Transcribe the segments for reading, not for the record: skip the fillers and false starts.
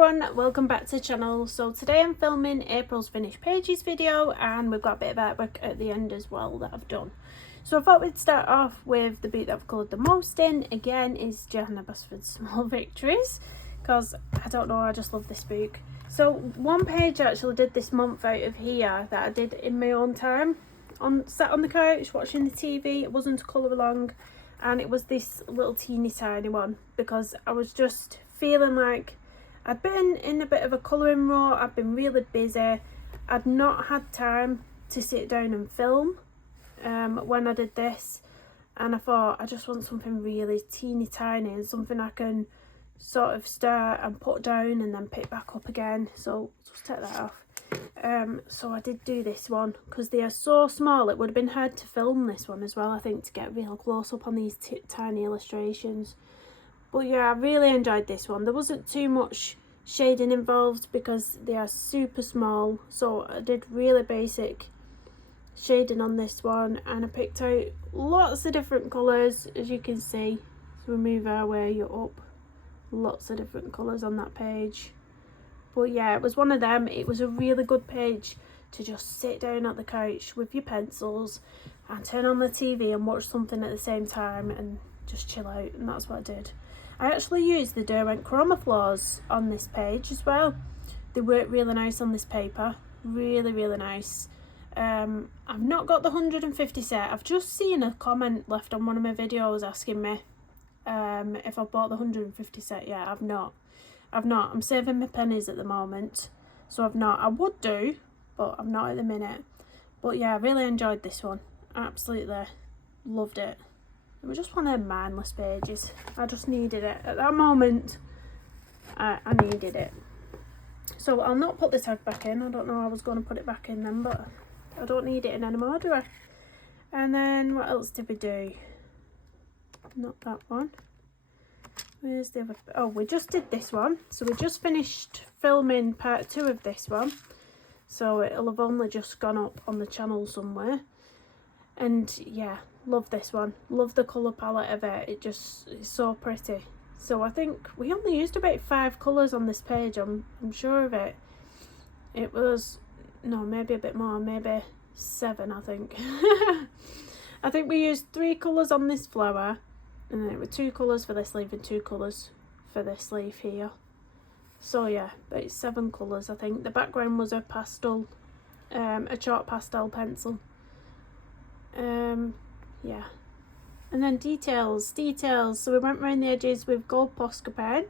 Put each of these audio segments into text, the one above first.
everyone, welcome back to the channel. So today I'm filming April's finished pages video, and we've got a bit of artwork at the end as well that I've done. So I thought we'd start off with the book that I've coloured the most in. Again, is Johanna Basford's Small Victories, because I don't know, I just love this book. So one page I actually did this month out of here that I did in my own time, sat on the couch watching the TV. It wasn't a colour along, and it was this little teeny tiny one because I was just feeling like I'd been in a bit of a colouring rut. I'd been really busy. I'd not had time to sit down and film when I did this, and I thought I just want something really teeny tiny and something I can sort of start and put down and then pick back up again. So just take that off. So I did do this one because they are so small. It would have been hard to film this one as well, I think, to get real close up on these tiny illustrations. But yeah, I really enjoyed this one. There wasn't too much shading involved because they are super small, so I did really basic shading on this one, and I picked out lots of different colours, as you can see. So we move our way up, lots of different colours on that page. But yeah, it was one of them. It was a really good page to just sit down at the couch with your pencils and turn on the TV and watch something at the same time and just chill out, and that's what I did. I actually used the Derwent Chroma Floors on this page as well. They work really nice on this paper, really nice. I've not got the 150 set. I've just seen a comment left on one of my videos asking me if I bought the 150 set. Yeah, I've not. I'm saving my pennies at the moment, so I've not. I would do, but I'm not at the minute. But yeah, I really enjoyed this one. Absolutely loved it. It was just one of them mindless pages. I just needed it at that moment. I needed it. So I'll not put the tag back in. I don't know, I was going to put it back in then, but I don't need it in anymore, do I? And then what else did we do? Not that one. Where's the other? Oh, we just did this one. So we just finished filming part 2 of this one. So it'll have only just gone up on the channel somewhere. And yeah, love this one. Love the colour palette of it. It's so pretty. So I think we only used about 5 colours on this page. I'm sure of it. It was, no, maybe a bit more, maybe 7, I think. I think we used 3 colours on this flower, and then it were 2 colours for this leaf and 2 colours for this leaf here. So yeah, about 7 colours, I think. The background was a pastel, a chalk pastel pencil. Yeah, and then details. So we went around the edges with gold Posca pen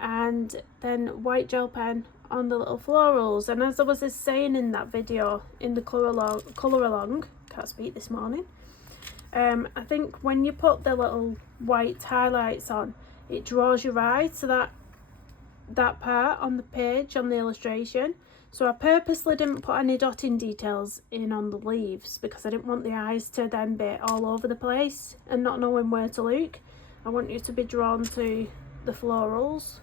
and then white gel pen on the little florals. And as I was saying in that video, in the colour along, can't speak this morning, I think when you put the little white highlights on, it draws your eye to that part on the page, on the illustration. So I purposely didn't put any dotting details in on the leaves because I didn't want the eyes to then be all over the place and not knowing where to look. I want you to be drawn to the florals.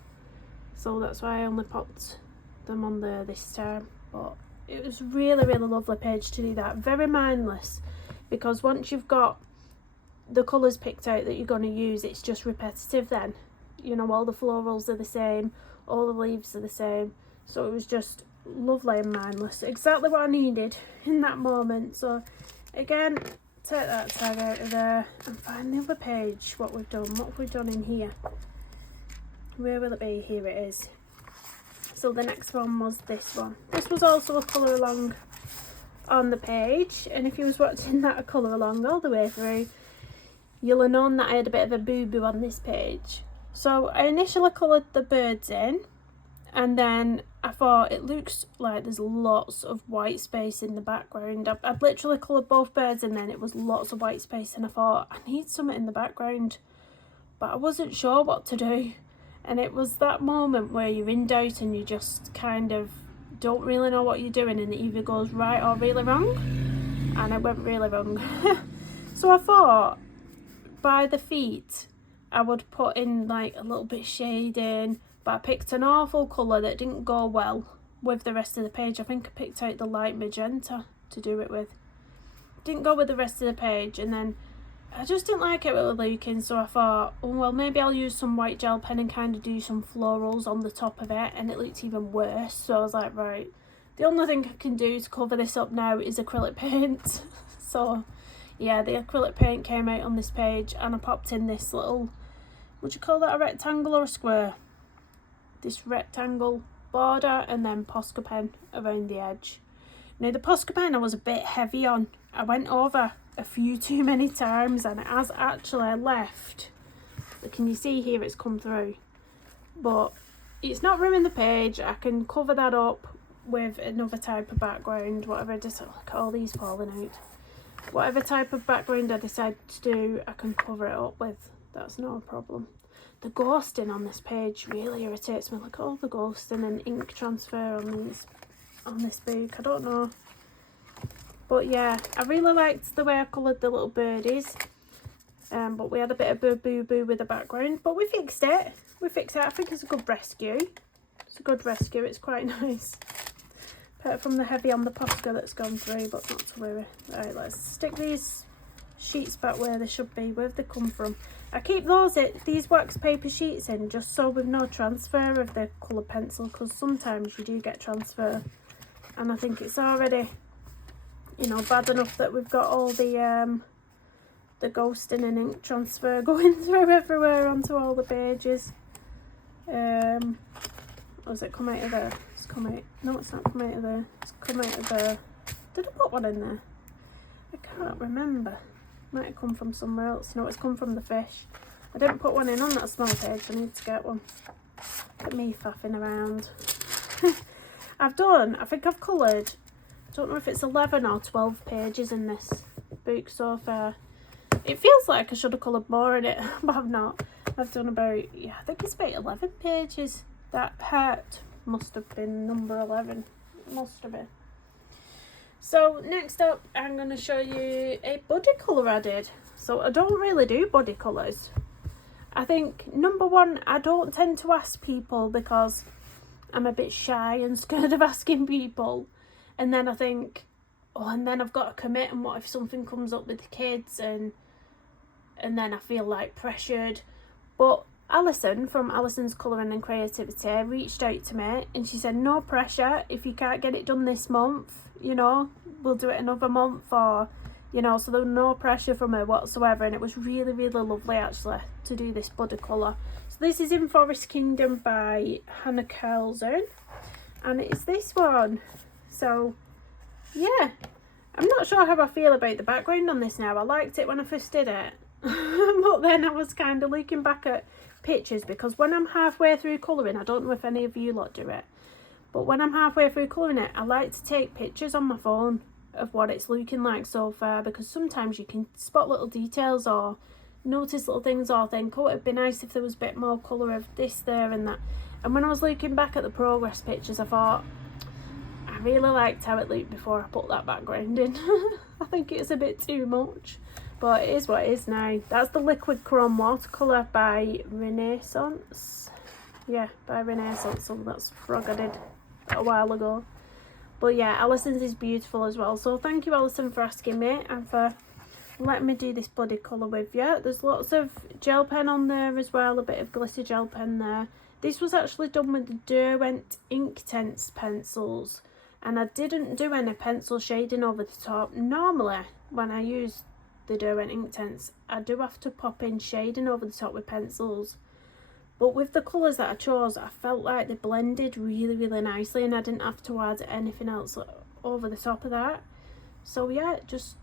So that's why I only popped them on there this time. But it was really lovely page to do that. Very mindless, because once you've got the colours picked out that you're going to use, it's just repetitive then. You know, all the florals are the same, all the leaves are the same. So it was just lovely and mindless, exactly what I needed in that moment. So again, take that tag out of there and find the other page. What have we done in here? Where will it be? Here it is. So the next one was this one. This was also a colour along on the page, and if you was watching that a colour along all the way through, you'll have known that I had a bit of a boo-boo on this page. So I initially coloured the birds in, and then I thought it looks like there's lots of white space in the background. I'd literally coloured both birds and then it was lots of white space, and I thought I need something in the background, but I wasn't sure what to do. And it was that moment where you're in doubt and you just kind of don't really know what you're doing, and it either goes right or really wrong, and it went really wrong. So I thought by the feet I would put in like a little bit shading, but I picked an awful colour that didn't go well with the rest of the page. I think I picked out the light magenta to do it with. Didn't go with the rest of the page, and then I just didn't like it with leaking, so I thought, oh well, maybe I'll use some white gel pen and kind of do some florals on the top of it, and it looked even worse. So I was like, right, the only thing I can do to cover this up now is acrylic paint. So yeah, the acrylic paint came out on this page, and I popped in this little, would you call that a rectangle or a square? This rectangle border, and then Posca pen around the edge. Now the Posca pen I was a bit heavy on. I went over a few too many times, and it has actually left. Can you see here it's come through? But it's not ruined the page. I can cover that up with another type of background, whatever. Just look at all these falling out. Whatever type of background I decide to do, I can cover it up with. That's no problem. The ghosting on this page really irritates me. Look at all the ghosting and ink transfer on this book. I don't know. But yeah, I really liked the way I coloured the little birdies. But we had a bit of boo-boo with the background. But we fixed it. We fixed it. I think it's a good rescue. It's a good rescue. It's quite nice. Apart from the heavy on the Posca that's gone through, but not to worry. Right, let's stick these sheets back where they should be, where they come from. I keep these wax paper sheets in just so with no transfer of the coloured pencil, because sometimes you do get transfer. And I think it's already, you know, bad enough that we've got all the ghosting and ink transfer going through everywhere onto all the pages. Does it come out of there? It's come out. No, it's not come out of there. It's come out of there. Did I put one in there? I can't remember. Might have come from somewhere else. No, it's come from the fish. I didn't put one in on that small page. I need to get one. Look at me faffing around. I think I've coloured, I don't know if it's 11 or 12 pages in this book so far. It feels like I should have coloured more in it, but I've not. I've done about, yeah, I think it's about 11 pages. That heart must have been number 11. It must have been. So next up, I'm going to show you a body colour I did. So I don't really do body colours. I think, number one, I don't tend to ask people because I'm a bit shy and scared of asking people. And then I think, oh, and then I've got to commit, and what if something comes up with the kids, and then I feel like pressured. But Alison from Alison's Colouring and Creativity reached out to me, and she said, no pressure, if you can't get it done this month, you know, we'll do it another month, or, you know, so there was no pressure from her whatsoever. And it was really, really lovely actually to do this body colour. So this is in Forest Kingdom by Hannah Carlson, and it's this one. So yeah, I'm not sure how I feel about the background on this now. I liked it when I first did it, but then I was kind of looking back at pictures, because when I'm halfway through colouring, I don't know if any of you lot do it, but when I'm halfway through colouring it, I like to take pictures on my phone of what it's looking like so far, because sometimes you can spot little details or notice little things, or think, oh, it'd be nice if there was a bit more colour of this, there and that. And when I was looking back at the progress pictures, I thought, I really liked how it looked before I put that background in. I think it's a bit too much, but it is what it is now. That's the Liquid Chrome Watercolour by Renaissance. Yeah, by Renaissance. So that's frog I did a while ago. But yeah, Alison's is beautiful as well. So thank you, Alison, for asking me and for letting me do this body colour with you. There's lots of gel pen on there as well, a bit of glitter gel pen there. This was actually done with the Derwent Inktense pencils, and I didn't do any pencil shading over the top. Normally, when I use the Derwent Inktense, I do have to pop in shading over the top with pencils. But with the colours that I chose, I felt like they blended really, really nicely, and I didn't have to add anything else over the top of that. So yeah, just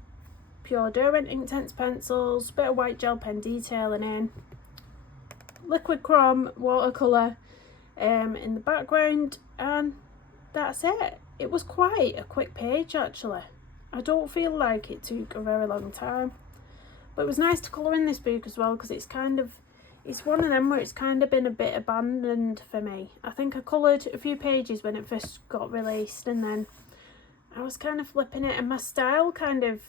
pure Derwent Inktense pencils, bit of white gel pen detailing in, liquid chrome watercolour in the background, and that's it. It was quite a quick page actually. I don't feel like it took a very long time, but it was nice to colour in this book as well, because it's one of them where it's kind of been a bit abandoned for me. I think I coloured a few pages when it first got released, and then I was kind of flipping it, and my style kind of,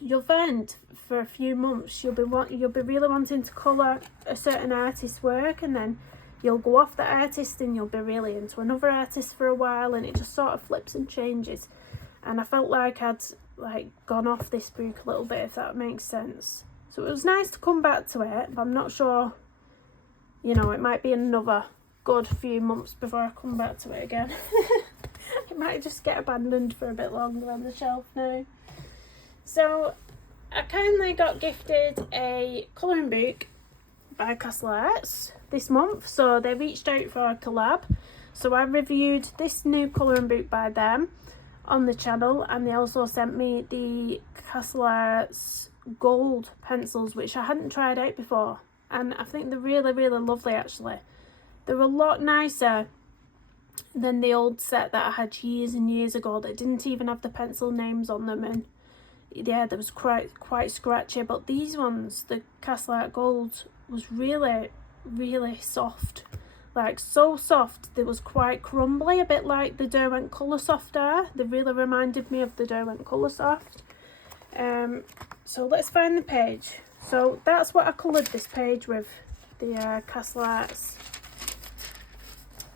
you'll find for a few months you'll be really wanting to colour a certain artist's work, and then you'll go off the artist and you'll be really into another artist for a while, and it just sort of flips and changes. And I felt like I'd like gone off this book a little bit, if that makes sense. So it was nice to come back to it, but I'm not sure, you know, it might be another good few months before I come back to it again. It might just get abandoned for a bit longer on the shelf now. So I kindly got gifted a colouring book by Colora this month, so they reached out for a collab. So I reviewed this new colouring book by them on the channel, and they also sent me the Colora gold pencils, which I hadn't tried out before, and I think they're really, really lovely actually. They're a lot nicer than the old set that I had years and years ago that didn't even have the pencil names on them, and yeah, there was quite scratchy. But these ones, the Colora gold, was really, really soft, like so soft. They was quite crumbly, a bit like the Derwent Colour Soft are. They really reminded me of the Derwent Colour Soft. So let's find the page. So that's what I coloured this page with, the Colora.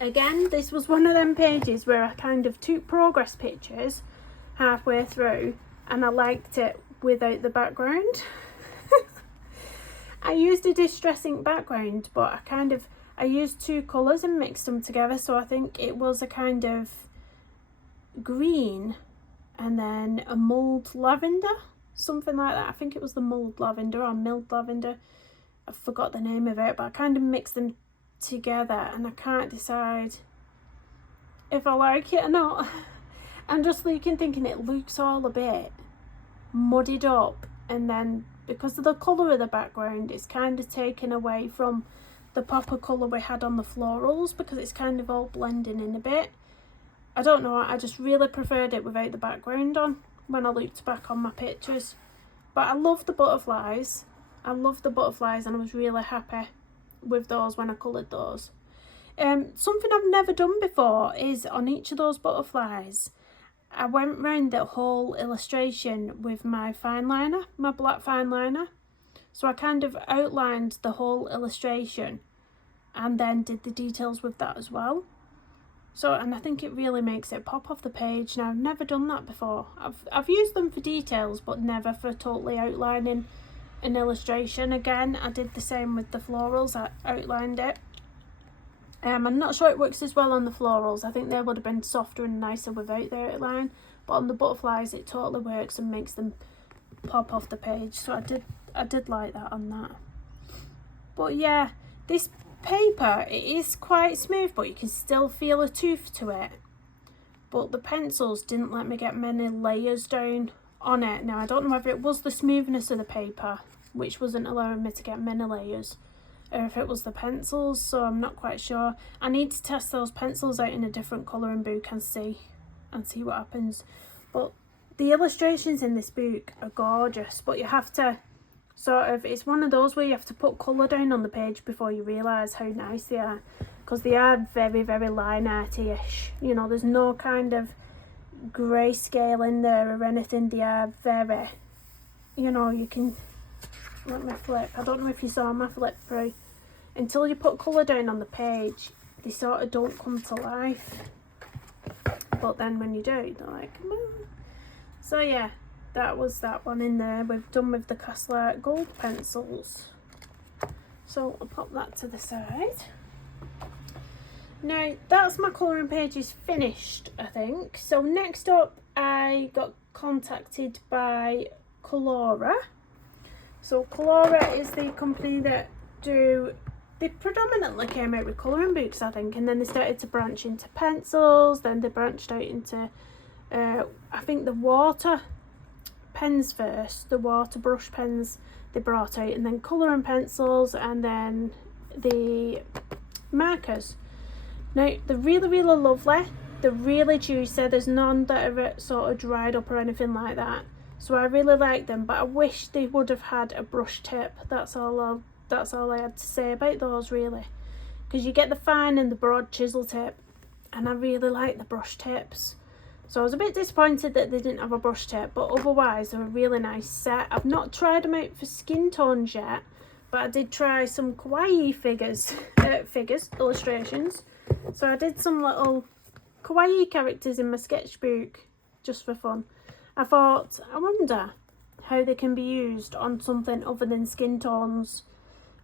Again, this was one of them pages where I kind of took progress pictures halfway through, and I liked it without the background. I used a distress ink background, but I used two colours and mixed them together, so I think it was a kind of green and then a mulled lavender, something like that. I think it was the mulled lavender or milled lavender. I forgot the name of it, but I kind of mixed them together, and I can't decide if I like it or not. I'm just thinking it looks all a bit muddied up, and then because of the colour of the background, it's kind of taken away from the pop of colour we had on the florals, because it's kind of all blending in a bit. I don't know, I just really preferred it without the background on when I looked back on my pictures. But I love the butterflies. I love the butterflies, and I was really happy with those when I coloured those. Something I've never done before is on each of those butterflies, I went round the whole illustration with my fine liner, my black fine liner. So I kind of outlined the whole illustration and then did the details with that as well. So, and I think it really makes it pop off the page. Now, I've never done that before. I've used them for details, but never for totally outlining an illustration. Again, I did the same with the florals. I outlined it. I'm not sure it works as well on the florals. I think they would have been softer and nicer without their outline, but on the butterflies it totally works and makes them pop off the page. So I did like that on that. But yeah, this paper, it is quite smooth, but you can still feel a tooth to it. But the pencils didn't let me get many layers down on it. Now, I don't know whether it was the smoothness of the paper which wasn't allowing me to get many layers, or if it was the pencils, so I'm not quite sure. I need to test those pencils out in a different colouring book and see what happens. But the illustrations in this book are gorgeous, but you have to it's one of those where you have to put colour down on the page before you realise how nice they are, because they are very, very line arty-ish. You know, there's no kind of grayscale in there or anything. They are very, you know, you can, let me flip, I don't know if you saw my flip through, until you put colour down on the page they sort of don't come to life, but then when you do, they're like, come on. So yeah, that was that one in there. We've done with the Colora gold pencils, so I'll pop that to the side. Now that's my colouring pages finished, I think. So next up, I got contacted by Colora. So Colora is the company that they predominantly came out with colouring books, I think, and then they started to branch into pencils, then they branched out into I think the water pens first, the water brush pens they brought out, and then colouring pencils, and then the markers. Now they're really, really lovely, they're really juicy, there's none that are sort of dried up or anything like that, so I really like them, but I wish they would have had a brush tip. That's all I had to say about those, really, because you get the fine and the broad chisel tip, and I really like the brush tips. So I was a bit disappointed that they didn't have a brush tip, but otherwise they're a really nice set. I've not tried them out for skin tones yet, but I did try some kawaii illustrations. So I did some little kawaii characters in my sketchbook just for fun. I thought, I wonder how they can be used on something other than skin tones,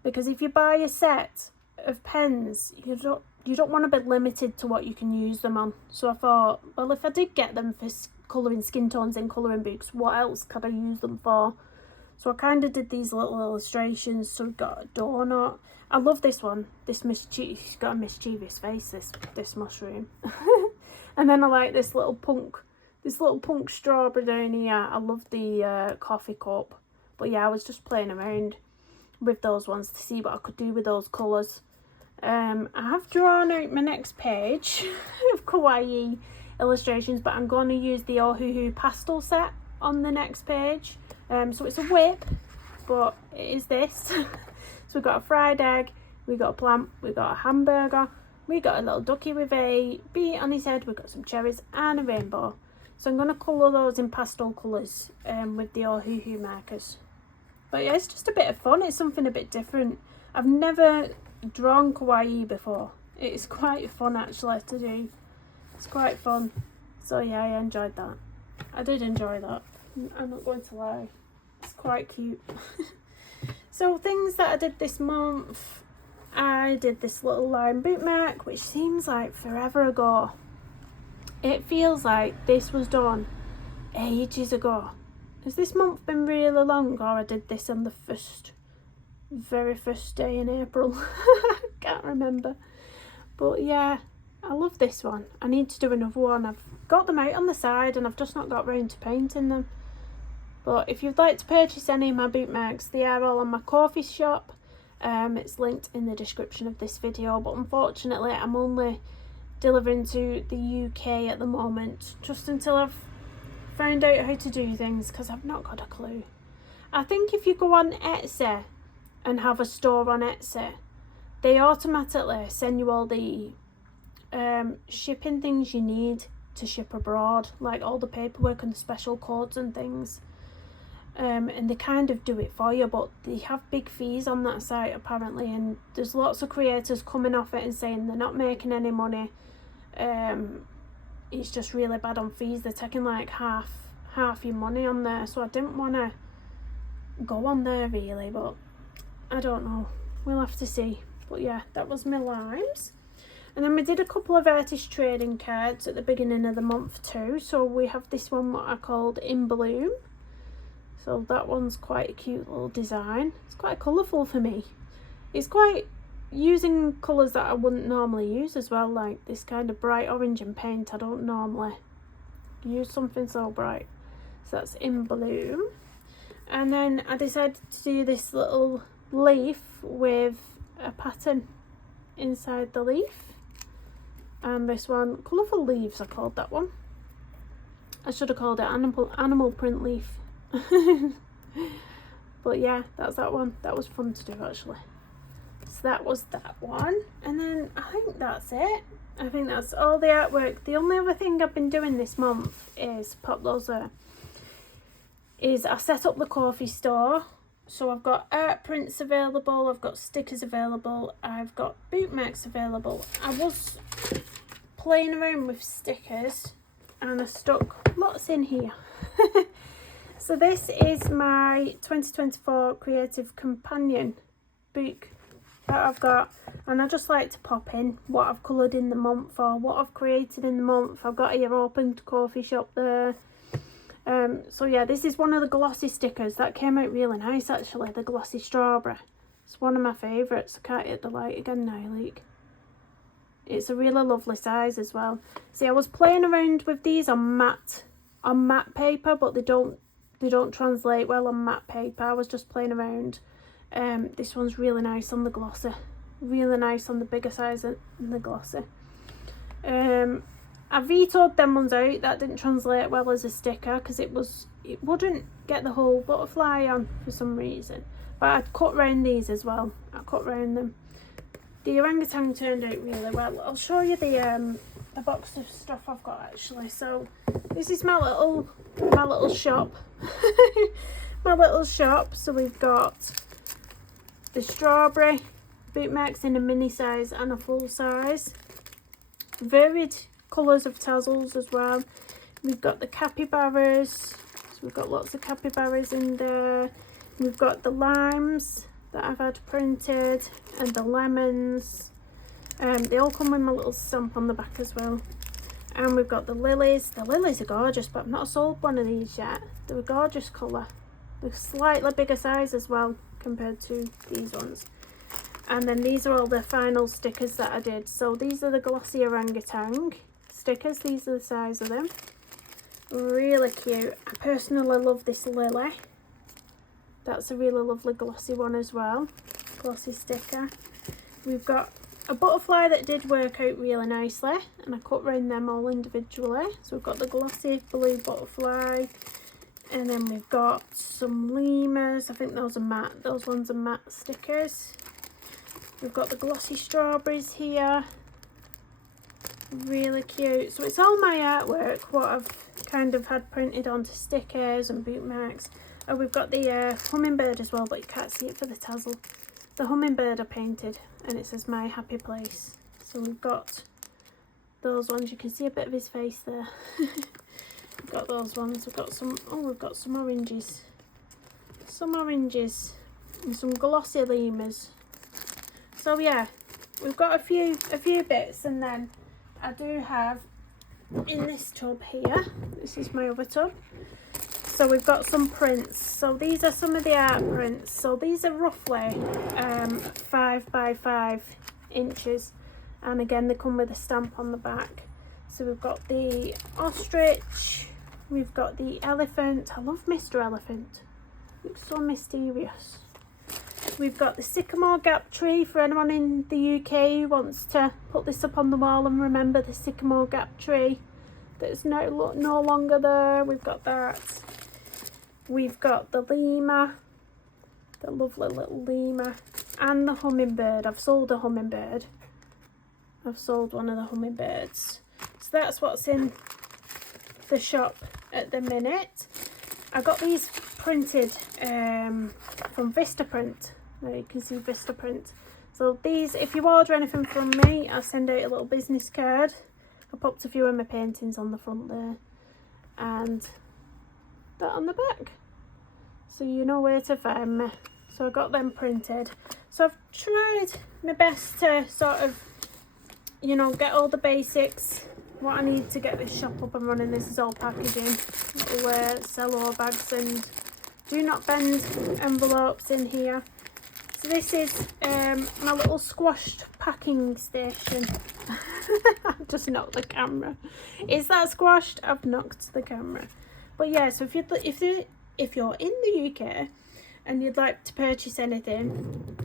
because if you buy a set of pens, you don't want to be limited to what you can use them on. So I thought, well, if I did get them for colouring skin tones in colouring books, what else could I use them for? So I kind of did these little illustrations. So we've got a donut. I love this one. This she's got a mischievous face, this mushroom. And then I like this little punk strawberry down here. I love the coffee cup. But yeah, I was just playing around with those ones to see what I could do with those colours. I have drawn out my next page of kawaii illustrations, but I'm going to use the Ohuhu pastel set on the next page. So it's a whip, but it is this. So we've got a fried egg, we've got a plant, we've got a hamburger, we got a little ducky with a bee on his head, we've got some cherries and a rainbow. So I'm going to colour those in pastel colours with the Ohuhu markers. But yeah, it's just a bit of fun. It's something a bit different. I've never drawn kawaii before. It's quite fun actually to do. It's quite fun. So yeah, I enjoyed that. I did enjoy that. I'm not going to lie. It's quite cute. So things that I did this month. I did this little line bookmark, which seems like forever ago. It feels like this was done ages ago. Has this month been really long, or I did this on the very first day in April? Can't remember. But yeah, I love this one. I need to do another one. I've got them out on the side and I've just not got round to painting them. But if you'd like to purchase any of my bookmarks, they are all on my Ko-fi shop. It's linked in the description of this video, but unfortunately I'm only delivering to the UK at the moment, just until I've found out how to do things, because I've not got a clue. I think if you go on Etsy and have a store on Etsy, they automatically send you all the shipping things you need to ship abroad, like all the paperwork and the special codes and things. And they kind of do it for you, but they have big fees on that site apparently, and there's lots of creators coming off it and saying they're not making any money. It's just really bad on fees. They're taking like half your money on there, so I didn't want to go on there really, but I don't know, we'll have to see. But yeah, that was my limes. And then we did a couple of artist trading cards at the beginning of the month too. So we have this one what I called In Bloom. So that one's quite a cute little design. It's quite colourful for me. It's quite using colours that I wouldn't normally use as well, like this kind of bright orange in paint. I don't normally use something so bright. So that's In Bloom. And then I decided to do this little leaf with a pattern inside the leaf. And this one, Colourful Leaves, I called that one. I should have called it Animal Print Leaf. But yeah, that's that one. That was fun to do actually. So that was that one. And then I think that's it. I think that's all the artwork. The only other thing I've been doing this month is pop those there. Is I set up the Ko-fi store. So I've got art prints available, I've got stickers available, I've got bookmarks available. I was playing around with stickers and I stuck lots in here. So this is my 2024 Creative Companion book that I've got, and I just like to pop in what I've coloured in the month or what I've created in the month. I've got here open Ko-fi shop there. So yeah, this is one of the glossy stickers that came out really nice actually, the glossy strawberry. It's one of my favourites. I can't hit the light again now, look. It's a really lovely size as well. See, I was playing around with these on matte paper, but they don't translate well on matte paper. I was just playing around. This one's really nice on the glossy, really nice on the bigger size and the glossy. I vetoed them ones out. That didn't translate well as a sticker because it wouldn't get the whole butterfly on for some reason. But I cut round these as well. I cut round them. The orangutan turned out really well. I'll show you the box of stuff I've got actually. So this is my little shop. My little shop. So we've got the strawberry bookmarks in a mini size and a full size. Varied colours of tassels as well. We've got the capybaras, we've got lots of capybaras in there. We've got the limes that I've had printed and the lemons. They all come with my little stamp on the back as well. And we've got the lilies. The lilies are gorgeous, but I've not sold one of these yet. They're a gorgeous colour. They're slightly bigger size as well compared to these ones. And then these are all the final stickers that I did. So these are the glossy orangutan stickers. These are the size of them. Really cute. I personally love this lily. That's a really lovely glossy one as well. Glossy sticker. We've got a butterfly that did work out really nicely, and I cut round them all individually. So we've got the glossy blue butterfly, and then we've got some lemurs. I think those are matte. Those ones are matte stickers. We've got the glossy strawberries here. Really cute. So it's all my artwork, what I've kind of had printed onto stickers and bookmarks. Oh, we've got the hummingbird as well, but you can't see it for the tassel. The hummingbird I painted, and it says my happy place. So we've got those ones. You can see a bit of his face there. We've got those ones. We've got some, oh, we've got some oranges. Some oranges and some glossy lemurs. So yeah, we've got a few bits, and then I do have in this tub here, this is my other tub. So we've got some prints. So these are some of the art prints. So these are roughly 5 by 5 inches, and again they come with a stamp on the back. So we've got the ostrich, we've got the elephant. I love Mr. Elephant, looks so mysterious. We've got the sycamore gap tree for anyone in the UK who wants to put this up on the wall and remember the sycamore gap tree that's no longer there. We've got that. We've got the lemur, the lovely little lemur, and the hummingbird. I've sold a hummingbird. I've sold one of the hummingbirds. So that's what's in the shop at the minute. I got these printed from Vistaprint. There you can see Vistaprint. So these, if you order anything from me, I'll send out a little business card. I popped a few of my paintings on the front there, and that on the back, so you know where to find me. So I got them printed. So I've tried my best to sort of, you know, get all the basics, what I need to get this shop up and running. This is all packaging, little cello bags and do not bend envelopes in here. So this is my little squashed packing station. I've just knocked the camera. Is that squashed? I've knocked the camera. But yeah, so if you're in the UK and you'd like to purchase anything,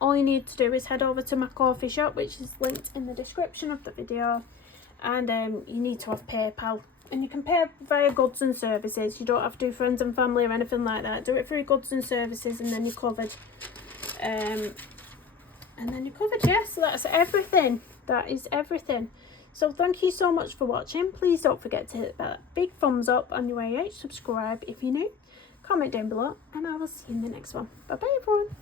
all you need to do is head over to my coffee shop, which is linked in the description of the video, and you need to have PayPal, and you can pay via goods and services. You don't have to do friends and family or anything like that. Do it through goods and services, and then you're covered. Yeah, so that's everything. That is everything. So thank you so much for watching. Please don't forget to hit that big thumbs up on your way out. Subscribe if you're new. Comment down below, and I will see you in the next one. Bye bye everyone.